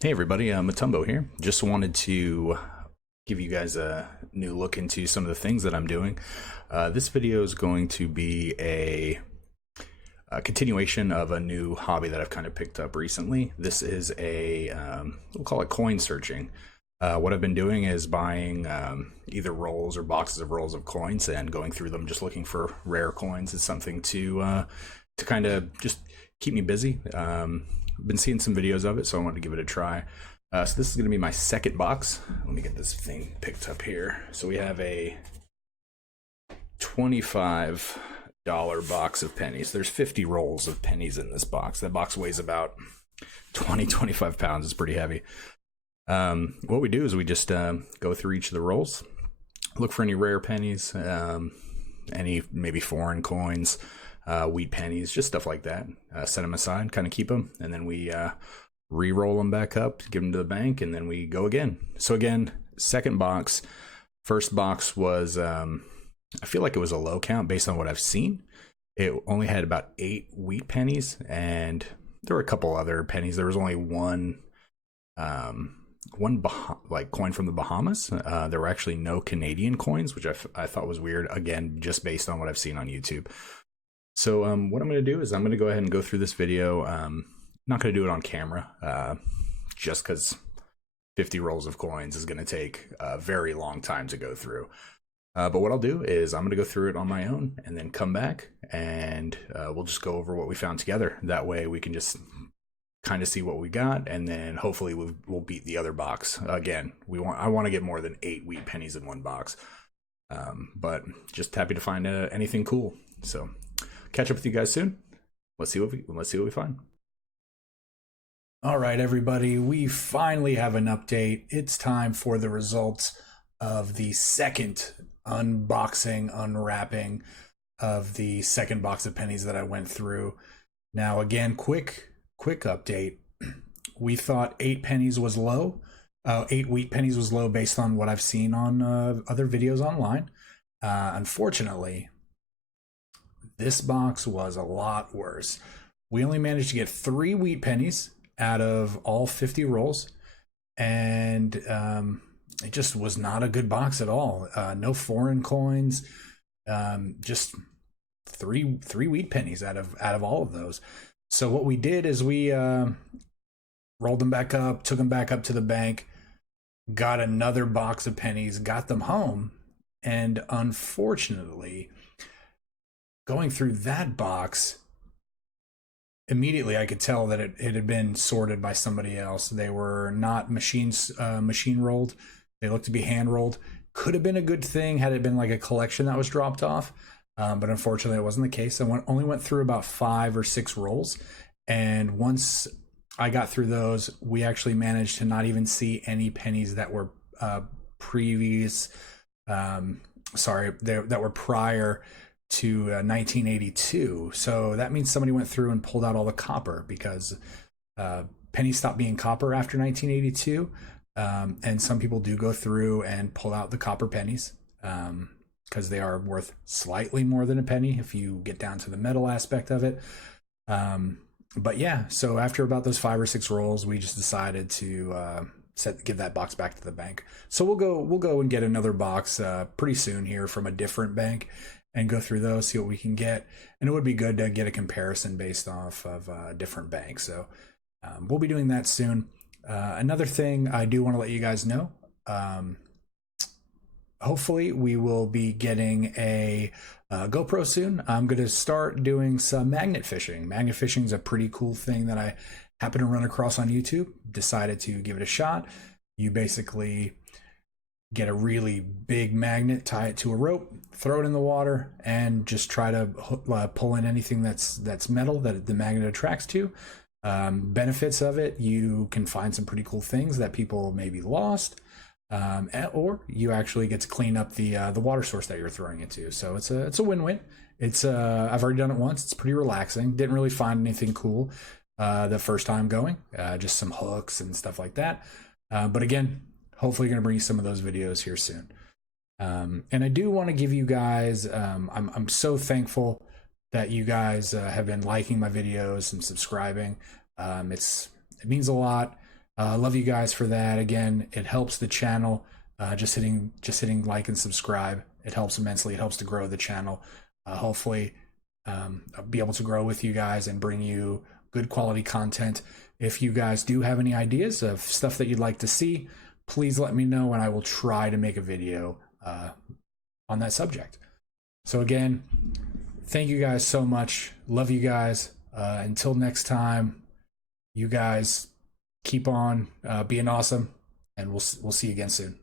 Hey everybody, Matumbo here. Just wanted to give you guys a new look into some of the things that I'm doing. This video is going to be a continuation of a new hobby that I've kind of picked up recently. This is we'll call it coin searching. What I've been doing is buying either rolls or boxes of rolls of coins and going through them, just looking for rare coins. It's something to kind of just keep me busy. Been seeing some videos of it, so I wanted to give it a try. So this is going to be my second box. Let me get this thing picked up here. So we have a $25 box of pennies. There's 50 rolls of pennies in this box. That box weighs about 25 pounds. It's pretty heavy. What we do is we just go through each of the rolls, look for any rare pennies, any maybe foreign coins, wheat pennies, just stuff like that. Set them aside, kind of keep them, and then we re-roll them back up, give them to the bank, and then we go again. So again, second box. First box was, I feel like it was a low count based on what I've seen. It only had about 8 wheat pennies, and there were a couple other pennies. There was only one coin from the Bahamas. There were actually no Canadian coins, which I thought was weird, again, just based on what I've seen on YouTube. So what I'm going to do is I'm going to go ahead and go through this video. Not going to do it on camera, just because 50 rolls of coins is going to take a very long time to go through. But what I'll do is I'm going to go through it on my own and then come back and we'll just go over what we found together. That way we can just kind of see what we got, and then hopefully we'll beat the other box. Again, I want to get more than 8 wheat pennies in one box, but just happy to find anything cool. So catch up with you guys soon. Let's see what we find. All right, everybody, we finally have an update. It's time for the results of the second unboxing, unwrapping of the second box of pennies that I went through. Now, again, quick update. We thought 8 pennies was low. 8 wheat pennies was low based on what I've seen on other videos online. Unfortunately, this box was a lot worse. We only managed to get 3 wheat pennies out of all 50 rolls, and it just was not a good box at all. No foreign coins, just three wheat pennies out of all of those. So what we did is we rolled them back up, took them back up to the bank, got another box of pennies, got them home, and unfortunately, going through that box, immediately I could tell that it had been sorted by somebody else. They were not machine rolled. They looked to be hand rolled. Could have been a good thing had it been like a collection that was dropped off. But unfortunately, it wasn't the case. I only went through about 5 or 6 rolls. And once I got through those, we actually managed to not even see any pennies that were that were prior to 1982. So that means somebody went through and pulled out all the copper, because pennies stopped being copper after 1982. And some people do go through and pull out the copper pennies, because they are worth slightly more than a penny if you get down to the metal aspect of it. But yeah, so after about those 5 or 6 rolls, we just decided to give that box back to the bank. So we'll go and get another box pretty soon here from a different bank and go through those, see what we can get. And it would be good to get a comparison based off of different banks. So we'll be doing that soon. Another thing I do want to let you guys know, hopefully we will be getting a GoPro soon. I'm going to start doing some magnet fishing. Magnet fishing is a pretty cool thing that I happened to run across on YouTube. Decided to give it a shot. You basically get a really big magnet, tie it to a rope, throw it in the water, and just try to pull in anything that's metal that the magnet attracts to. Benefits of it: you can find some pretty cool things that people maybe lost, or you actually get to clean up the water source that you're throwing it to. So it's a win-win. It's I've already done it once. It's pretty relaxing. Didn't really find anything cool the first time going, just some hooks and stuff like that. But again, hopefully going to bring you some of those videos here soon. And I do want to give you guys, I'm so thankful that you guys have been liking my videos and subscribing. It means a lot. Love you guys for that. Again, it helps the channel. Just hitting like and subscribe. It helps immensely. It helps to grow the channel. Hopefully, I'll be able to grow with you guys and bring you good quality content. If you guys do have any ideas of stuff that you'd like to see, please let me know and I will try to make a video on that subject. So again, thank you guys so much. Love you guys. Until next time, you guys keep on being awesome, and we'll see you again soon.